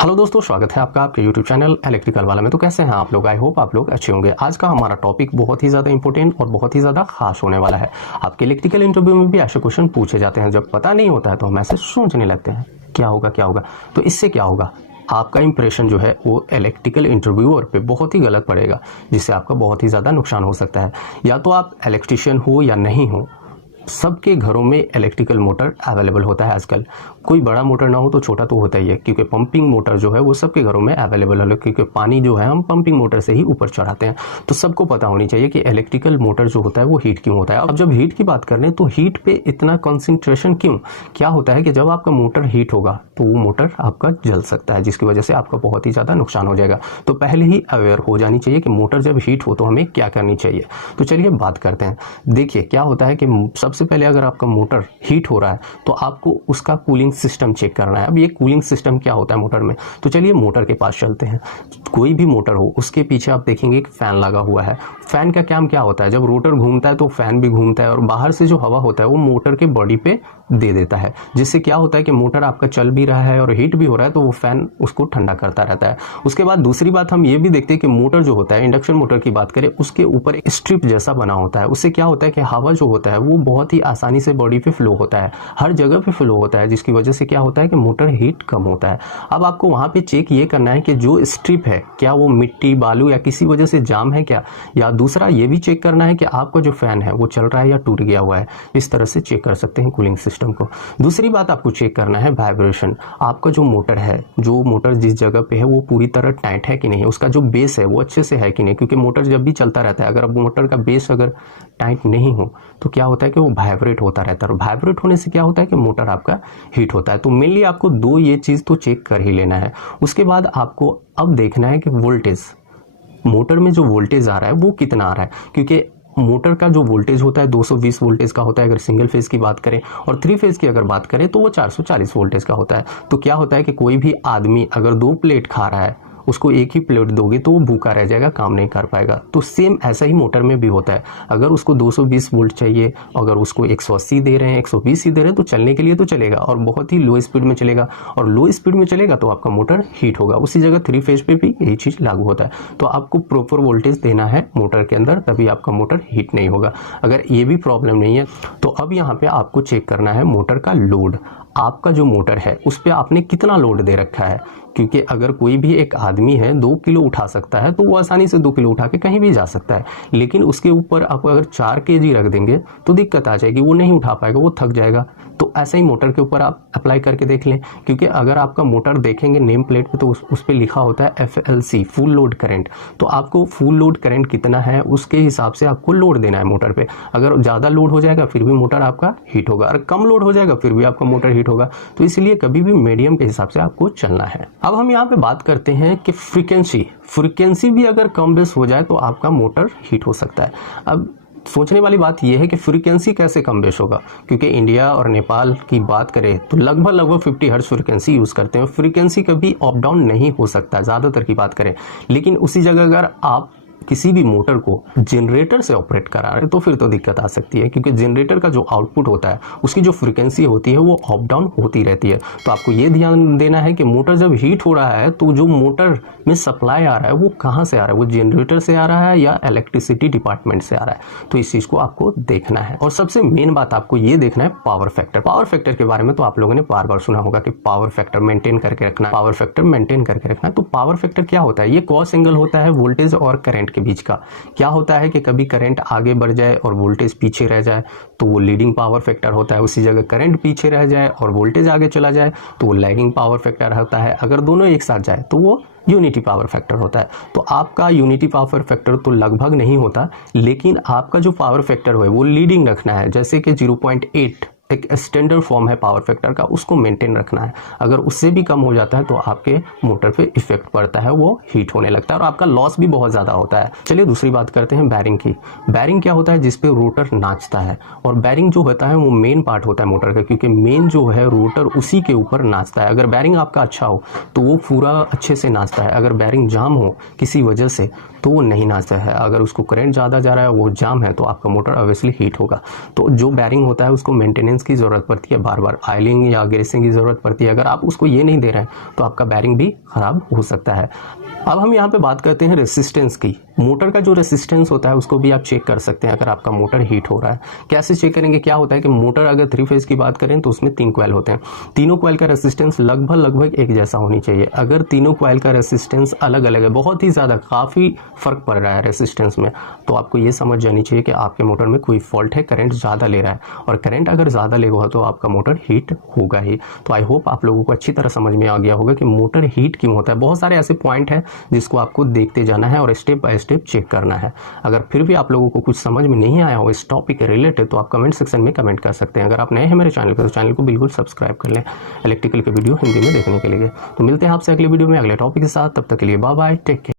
Hello दोस्तों, स्वागत है आपका आपके यूट्यूब चैनल इलेक्ट्रिकल वाला में। तो कैसे हैं आप लोग? आई होप आप लोग अच्छे होंगे। आज का हमारा टॉपिक बहुत ही ज़्यादा इंपॉर्टेंट और बहुत ही ज़्यादा खास होने वाला है। आपके इलेक्ट्रिकल इंटरव्यू में भी ऐसे क्वेश्चन पूछे जाते हैं। जब पता नहीं होता है तो हम ऐसे सोचने लगते हैं क्या होगा। तो इससे क्या होगा, आपका इंप्रेशन जो है वो इलेक्ट्रिकल इंटरव्यूअर पे बहुत ही गलत पड़ेगा, जिससे आपका बहुत ही ज़्यादा नुकसान हो सकता है। या तो आप इलेक्ट्रिशियन हो या नहीं हो, सबके घरों में इलेक्ट्रिकल मोटर अवेलेबल होता है आजकल। कोई बड़ा मोटर ना हो तो छोटा तो होता ही है, क्योंकि पंपिंग मोटर जो है वो सबके घरों में अवेलेबल है, क्योंकि पानी जो है हम पंपिंग मोटर से ही ऊपर चढ़ाते हैं। तो सबको पता होनी चाहिए कि इलेक्ट्रिकल मोटर जो होता है वो हीट क्यों होता है। अब जब हीट की बात कर लें तो हीट पे इतना कंसंट्रेशन क्यों? क्या होता है कि जब आपका मोटर हीट होगा तो वो मोटर आपका जल सकता है, जिसकी वजह से आपका बहुत ही ज़्यादा नुकसान हो जाएगा। तो पहले ही अवेयर हो जानी चाहिए कि मोटर जब हीट हो तो हमें क्या करनी चाहिए। तो चलिए बात करते हैं। देखिए क्या होता है कि सबसे पहले अगर आपका मोटर हीट हो रहा है तो आपको उसका कूलिंग सिस्टम चेक करना है। अब ये कूलिंग सिस्टम क्या होता है मोटर में, तो चलिए मोटर के पास चलते हैं। कोई भी मोटर हो उसके पीछे आप देखेंगे एक फैन लगा हुआ है। फैन का काम क्या होता है, जब रोटर घूमता है तो फैन भी घूमता है और बाहर से जो हवा होता है वो मोटर के बॉडी पे दे देता है, जिससे क्या होता है कि मोटर आपका चल भी रहा है और हीट भी हो रहा है, तो वो फैन उसको ठंडा करता रहता है। उसके बाद दूसरी बात हम ये भी देखते हैं कि मोटर जो होता है, इंडक्शन मोटर की बात करें, उसके ऊपर एक स्ट्रिप जैसा बना होता है। उससे क्या होता है कि हवा जो होता है वो बहुत ही आसानी से बॉडी पे फ्लो होता है, हर जगह पे फ्लो होता है, जिसकी वजह से क्या होता है कि मोटर हीट कम होता है। अब आपको वहां पे चेक ये करना है कि जो स्ट्रिप है क्या वो मिट्टी बालू या किसी वजह से जाम है क्या, या दूसरा ये भी चेक करना है कि आपका जो फैन है वो चल रहा है या टूट गया हुआ है। इस तरह से चेक कर सकते हैं कूलिंग सिस्टम को। दूसरी बात आपको चेक करना है वाइब्रेशन। आपका जो मोटर है, जो मोटर जिस जगह पे है वो पूरी तरह टाइट है कि नहीं, उसका जो बेस है वो अच्छे से है कि नहीं, क्योंकि मोटर जब भी चलता रहता है, अगर मोटर का बेस अगर टाइट नहीं हो तो क्या होता है कि वो वाइब्रेट होता रहता है, और वाइब्रेट होने से क्या होता है कि मोटर आपका हीट होता है। तो मेनली आपको दो ये चीज़ तो चेक कर ही लेना है। उसके बाद आपको अब देखना है कि वोल्टेज, मोटर में जो वोल्टेज आ रहा है वो कितना आ रहा है, क्योंकि मोटर का जो वोल्टेज होता है 220 वोल्टेज का होता है अगर सिंगल फेज की बात करें, और 3 फेज की अगर बात करें तो वो 440 वोल्टेज का होता है। तो क्या होता है कि कोई भी आदमी अगर 2 प्लेट खा रहा है, उसको एक ही प्लेट दोगे तो वो भूखा रह जाएगा, काम नहीं कर पाएगा। तो सेम ऐसा ही मोटर में भी होता है। अगर उसको 220 वोल्ट चाहिए, अगर उसको 180 दे रहे हैं, 120 ही दे रहे हैं, तो चलने के लिए तो चलेगा और बहुत ही लो स्पीड में चलेगा, और लो स्पीड में चलेगा तो आपका मोटर हीट होगा। उसी जगह 3 फेज पे भी यही चीज़ लागू होता है। तो आपको प्रॉपर वोल्टेज देना है मोटर के अंदर, तभी आपका मोटर हीट नहीं होगा। अगर ये भी प्रॉब्लम नहीं है तो अब यहाँ पे आपको चेक करना है मोटर का लोड। आपका जो मोटर है उस पर आपने कितना लोड दे रखा है, क्योंकि अगर कोई भी एक आदमी है 2 किलो उठा सकता है तो वो आसानी से 2 किलो उठा के कहीं भी जा सकता है, लेकिन उसके ऊपर आप अगर 4 केजी रख देंगे तो दिक्कत आ जाएगी, वो नहीं उठा पाएगा, वो थक जाएगा। तो ऐसा ही मोटर के ऊपर आप अप्लाई करके देख लें, क्योंकि अगर आपका मोटर देखेंगे नेम प्लेट पे तो उस पर लिखा होता है FLC, फुल लोड करंट। तो आपको फुल लोड करंट कितना है उसके हिसाब से आपको लोड देना है मोटर पे। अगर ज़्यादा लोड हो जाएगा फिर भी मोटर आपका हीट होगा, और कम लोड हो जाएगा फिर भी आपका मोटर हीट होगा। तो इसलिए कभी भी मीडियम के हिसाब से आपको चलना है। अब हम यहाँ पे बात करते हैं कि फ्रीक्वेंसी भी अगर कम बेस हो जाए तो आपका मोटर हीट हो सकता है। अब सोचने वाली बात यह है कि फ्रीक्वेंसी कैसे कम बेस होगा, क्योंकि इंडिया और नेपाल की बात करें तो लगभग 50 हर्ट्ज फ्रीक्वेंसी यूज़ करते हैं। फ्रीक्वेंसी कभी अप डाउन नहीं हो सकता ज़्यादातर की बात करें, लेकिन उसी जगह अगर आप किसी भी मोटर को जनरेटर से ऑपरेट करा रहे हैं तो फिर तो दिक्कत आ सकती है, क्योंकि जनरेटर का जो आउटपुट होता है उसकी जो फ्रीक्वेंसी होती है वो अप डाउन होती रहती है। तो आपको ये ध्यान देना है कि मोटर जब हीट हो रहा है तो जो मोटर में सप्लाई आ रहा है वो कहाँ से आ रहा है, वो जनरेटर से आ रहा है या इलेक्ट्रिसिटी डिपार्टमेंट से आ रहा है। तो इस चीज़ को आपको देखना है। और सबसे मेन बात आपको ये देखना है पावर फैक्टर। पावर फैक्टर के बारे में तो आप लोगों ने बार बार सुना होगा कि पावर फैक्टर मेंटेन करके रखना, पावर फैक्टर मेंटेन करके रखना। तो पावर फैक्टर क्या होता है, ये कॉस एंगल होता है वोल्टेज और करंट के बीच का। क्या होता है कि कभी करंट आगे बढ़ जाए और वोल्टेज पीछे रह जाए तो वो लीडिंग पावर फैक्टर होता है, उसी जगह करंट पीछे रह जाए और वोल्टेज आगे चला जाए तो वो लैगिंग पावर फैक्टर होता है। अगर दोनों एक साथ जाए तो वो यूनिटी पावर फैक्टर होता है। तो आपका यूनिटी पावर फैक्टर तो लगभग नहीं होता, लेकिन आपका जो पावर फैक्टर है वो लीडिंग रखना है। जैसे कि 0.8 एक स्टैंडर्ड फॉर्म है पावर फैक्टर का, उसको मेंटेन रखना है। अगर उससे भी कम हो जाता है तो आपके मोटर पे इफेक्ट पड़ता है, वो हीट होने लगता है और आपका लॉस भी बहुत ज़्यादा होता है। चलिए दूसरी बात करते हैं बैरिंग की। बैरिंग क्या होता है, जिसपे रोटर नाचता है, और बैरिंग जो होता है वो मेन पार्ट होता है मोटर का, क्योंकि मेन जो है रोटर उसी के ऊपर नाचता है। अगर बैरिंग आपका अच्छा हो तो वो पूरा अच्छे से नाचता है, अगर बैरिंग जाम हो किसी वजह से तो वो नहीं नाचता है। अगर उसको करंट ज़्यादा जा रहा है, वो जाम है, तो आपका मोटर ऑब्वियसली हीट होगा। तो जो बैरिंग होता है उसको मेंटेनेंस मेंटेनेंस की ज़रूरत पड़ती है, बार बार ऑयलिंग या ग्रेसिंग की ज़रूरत पड़ती है। अगर आप उसको ये नहीं दे रहे हैं तो आपका बैरिंग भी ख़राब हो सकता है। अब हम यहाँ पे बात करते हैं रेसिस्टेंस की। मोटर का जो रेसिस्टेंस होता है उसको भी आप चेक कर सकते हैं अगर आपका मोटर हीट हो रहा है। कैसे चेक करेंगे? क्या होता है कि मोटर अगर 3 फेज की बात करें तो उसमें 3 कॉइल होते हैं। तीनों कॉइल का रेसिस्टेंस लगभग एक जैसा होनी चाहिए। अगर तीनों कॉइल का रेसिस्टेंस अलग अलग है, बहुत ही ज़्यादा काफ़ी फर्क पड़ रहा है रेसिस्टेंस में, तो आपको ये समझ जानी चाहिए कि आपके मोटर में कोई फॉल्ट है, करंट ज़्यादा ले रहा है। और करंट अगर ज़्यादा लेगा तो आपका मोटर हीट होगा ही। तो आई होप आप लोगों को अच्छी तरह समझ में आ गया होगा कि मोटर हीट क्यों होता है। बहुत सारे ऐसे पॉइंट हैं जिसको आपको देखते जाना है और स्टेप बाय स्टेप चेक करना है। अगर फिर भी आप लोगों को कुछ समझ में नहीं आया हो इस टॉपिक के रिलेटेड तो आप कमेंट सेक्शन में कमेंट कर सकते हैं। अगर आप नए हैं मेरे चैनल पर तो चैनल को बिल्कुल सब्सक्राइब कर लें इलेक्ट्रिकल के वीडियो हिंदी में देखने के लिए। तो मिलते हैं आपसे अगले वीडियो में अगले टॉपिक के साथ। तब तक के लिए बाय बाय, टेक केयर।